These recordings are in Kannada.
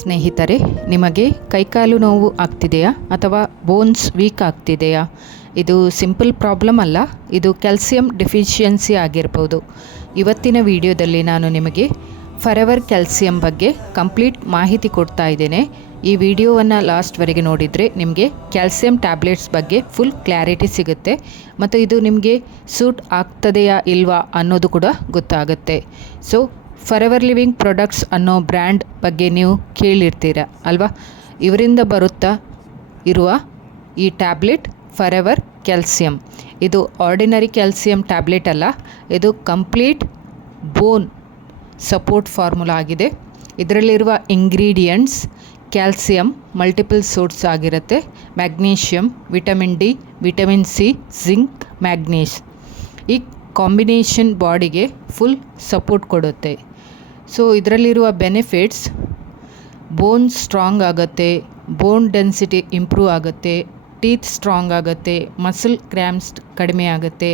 ಸ್ನೇಹಿತರೆ, ನಿಮಗೆ ಕೈಕಾಲು ನೋವು ಆಗ್ತಿದೆಯಾ ಅಥವಾ ಬೋನ್ಸ್ ವೀಕ್ ಆಗ್ತಿದೆಯಾ? ಇದು ಸಿಂಪಲ್ ಪ್ರಾಬ್ಲಮ್ ಅಲ್ಲ, ಇದು ಕ್ಯಾಲ್ಸಿಯಂ ಡೆಫಿಷಿಯನ್ಸಿ ಆಗಿರ್ಬೋದು. ಇವತ್ತಿನ ವಿಡಿಯೋದಲ್ಲಿ ನಾನು ನಿಮಗೆ ಫಾರೆವರ್ ಕ್ಯಾಲ್ಸಿಯಂ ಬಗ್ಗೆ ಕಂಪ್ಲೀಟ್ ಮಾಹಿತಿ ಕೊಡ್ತಾ ಇದ್ದೇನೆ. ಈ ವಿಡಿಯೋವನ್ನು ಲಾಸ್ಟ್ವರೆಗೆ ನೋಡಿದರೆ ನಿಮಗೆ ಕ್ಯಾಲ್ಸಿಯಂ ಟ್ಯಾಬ್ಲೆಟ್ಸ್ ಬಗ್ಗೆ ಫುಲ್ ಕ್ಲಾರಿಟಿ ಸಿಗುತ್ತೆ ಮತ್ತು ಇದು ನಿಮಗೆ ಸೂಟ್ ಆಗ್ತದೆಯಾ ಇಲ್ವಾ ಅನ್ನೋದು ಕೂಡ ಗೊತ್ತಾಗುತ್ತೆ. ಸೊ ಫಾರೆವರ್ ಲಿವಿಂಗ್ ಪ್ರಾಡಕ್ಟ್ಸ್ ಅನ್ನೋ ಬ್ರ್ಯಾಂಡ್ ಬಗ್ಗೆ ನೀವು ಕೇಳಿರ್ತೀರ ಅಲ್ವಾ? ಇವರಿಂದ ಬರುತ್ತಾ ಇರುವ ಈ ಟ್ಯಾಬ್ಲೆಟ್ ಫಾರೆವರ್ ಕ್ಯಾಲ್ಸಿಯಂ, ಇದು ಆರ್ಡಿನರಿ ಕ್ಯಾಲ್ಸಿಯಂ ಟ್ಯಾಬ್ಲೆಟ್ ಅಲ್ಲ, ಇದು ಕಂಪ್ಲೀಟ್ ಬೋನ್ ಸಪೋರ್ಟ್ ಫಾರ್ಮುಲಾ ಆಗಿದೆ. ಇದರಲ್ಲಿರುವ ಇಂಗ್ರೀಡಿಯೆಂಟ್ಸ್ ಕ್ಯಾಲ್ಸಿಯಂ ಮಲ್ಟಿಪಲ್ ಸೋರ್ಸ್ ಆಗಿರುತ್ತೆ, magnesium, vitamin D, vitamin C, zinc, ಮ್ಯಾಗ್ನೀಸ್. ಈ ಕಾಂಬಿನೇಷನ್ ಬಾಡಿಗೆ ಫುಲ್ ಸಪೋರ್ಟ್ ಕೊಡುತ್ತೆ. ಸೊ ಇದರಲ್ಲಿರುವ ಬೆನಿಫಿಟ್ಸ್: ಬೋನ್ ಸ್ಟ್ರಾಂಗ್ ಆಗುತ್ತೆ, ಬೋನ್ ಡೆನ್ಸಿಟಿ ಇಂಪ್ರೂವ್ ಆಗುತ್ತೆ, ಟೀತ್ ಸ್ಟ್ರಾಂಗ್ ಆಗುತ್ತೆ, ಮಸಲ್ ಕ್ರ್ಯಾಂಪ್ಸ್ ಕಡಿಮೆ ಆಗುತ್ತೆ,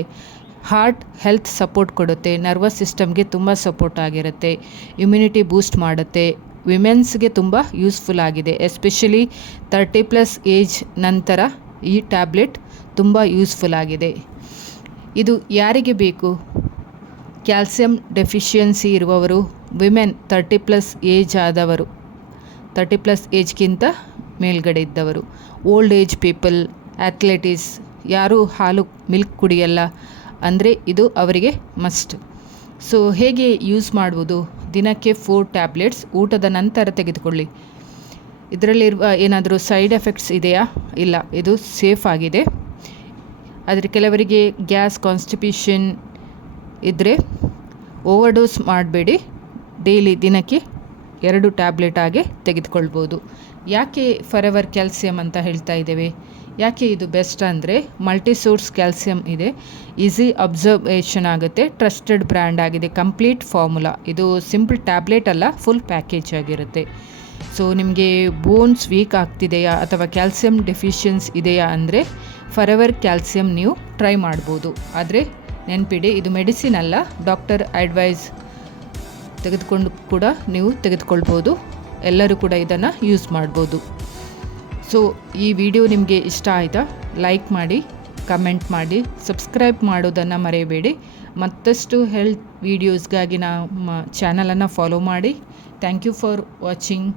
ಹಾರ್ಟ್ ಹೆಲ್ತ್ ಸಪೋರ್ಟ್ ಕೊಡುತ್ತೆ, ನರ್ವಸ್ ಸಿಸ್ಟಮ್ಗೆ ತುಂಬ ಸಪೋರ್ಟ್ ಆಗಿರುತ್ತೆ, ಇಮ್ಯುನಿಟಿ ಬೂಸ್ಟ್ ಮಾಡುತ್ತೆ, ವಿಮೆನ್ಸ್ಗೆ ತುಂಬ ಯೂಸ್ಫುಲ್ ಆಗಿದೆ. ಎಸ್ಪೆಷಲಿ 30+ ಏಜ್ ನಂತರ ಈ ಟ್ಯಾಬ್ಲೆಟ್ ತುಂಬ ಯೂಸ್ಫುಲ್ ಆಗಿದೆ. ಇದು ಯಾರಿಗೆ ಬೇಕು? ಕ್ಯಾಲ್ಸಿಯಂ ಡೆಫಿಷಿಯನ್ಸಿ ಇರುವವರು, ವಿಮೆನ್ 30+ ಏಜ್ ಆದವರು, 30+ ಏಜ್ಗಿಂತ ಮೇಲ್ಗಡೆ ಇದ್ದವರು, ಓಲ್ಡ್ ಏಜ್ ಪೀಪಲ್, ಅಥ್ಲೆಟಿಸ್, ಯಾರೂ ಹಾಲು ಮಿಲ್ಕ್ ಕುಡಿಯಲ್ಲ ಅಂದರೆ ಇದು ಅವರಿಗೆ ಮಸ್ಟ್. ಸೊ ಹೇಗೆ ಯೂಸ್ ಮಾಡುವುದು? ದಿನಕ್ಕೆ 4 ಟ್ಯಾಬ್ಲೆಟ್ಸ್ ಊಟದ ನಂತರ ತೆಗೆದುಕೊಳ್ಳಿ. ಇದರಲ್ಲಿರುವ ಏನಾದರೂ ಸೈಡ್ ಎಫೆಕ್ಟ್ಸ್ ಇದೆಯಾ? ಇಲ್ಲ, ಇದು ಸೇಫ್ ಆಗಿದೆ. ಆದರೆ ಕೆಲವರಿಗೆ ಗ್ಯಾಸ್, ಕಾನ್ಸ್ಟಿಪೇಷನ್ ಇದ್ದರೆ ಓವರ್ಡೋಸ್ ಮಾಡಬೇಡಿ. ಡೈಲಿ ದಿನಕ್ಕೆ 2 ಟ್ಯಾಬ್ಲೆಟ್ ಆಗಿ ತೆಗೆದುಕೊಳ್ಬೋದು. ಯಾಕೆ ಫಾರೆವರ್ ಕ್ಯಾಲ್ಸಿಯಂ ಅಂತ ಹೇಳ್ತಾ ಇದ್ದೇವೆ? ಯಾಕೆ ಇದು ಬೆಸ್ಟ್ ಅಂದರೆ ಮಲ್ಟಿ ಸೋರ್ಸ್ ಕ್ಯಾಲ್ಸಿಯಂ ಇದೆ, ಈಸಿ ಅಬ್ಸರ್ವೇಷನ್ ಆಗುತ್ತೆ, ಟ್ರಸ್ಟೆಡ್ ಬ್ರ್ಯಾಂಡ್ ಆಗಿದೆ, ಕಂಪ್ಲೀಟ್ ಫಾರ್ಮುಲಾ. ಇದು ಸಿಂಪಲ್ ಟ್ಯಾಬ್ಲೆಟ್ ಅಲ್ಲ, ಫುಲ್ ಪ್ಯಾಕೇಜ್ ಆಗಿರುತ್ತೆ. ಸೊ ನಿಮಗೆ ಬೋನ್ಸ್ ವೀಕ್ ಆಗ್ತಿದೆಯಾ ಅಥವಾ ಕ್ಯಾಲ್ಸಿಯಂ ಡೆಫಿಷಿಯನ್ಸಿ ಇದೆಯಾ ಅಂದರೆ ಫಾರೆವರ್ ಕ್ಯಾಲ್ಸಿಯಂ ನೀವು ಟ್ರೈ ಮಾಡ್ಬೋದು. ಆದರೆ ನೆನಪಿಡಿ, ಇದು ಮೆಡಿಸಿನ್ ಅಲ್ಲ, ಡಾಕ್ಟರ್ ಅಡ್ವೈಸ್ ತೆಗೆದುಕೊಂಡು ಕೂಡ ನೀವು ತೆಗೆದುಕೊಳ್ಬೋದು. ಎಲ್ಲರೂ ಕೂಡ ಇದನ್ನು ಯೂಸ್ ಮಾಡ್ಬೋದು. ಸೊ ಈ ವಿಡಿಯೋ ನಿಮಗೆ ಇಷ್ಟ ಆಯಿತಾ? ಲೈಕ್ ಮಾಡಿ, ಕಮೆಂಟ್ ಮಾಡಿ, ಸಬ್ಸ್ಕ್ರೈಬ್ ಮಾಡೋದನ್ನು ಮರೆಯಬೇಡಿ. ಮತ್ತಷ್ಟು ಹೆಲ್ತ್ ವೀಡಿಯೋಸ್ಗಾಗಿ ನಮ್ಮ ಚಾನಲನ್ನು ಫಾಲೋ ಮಾಡಿ. Thank you for watching.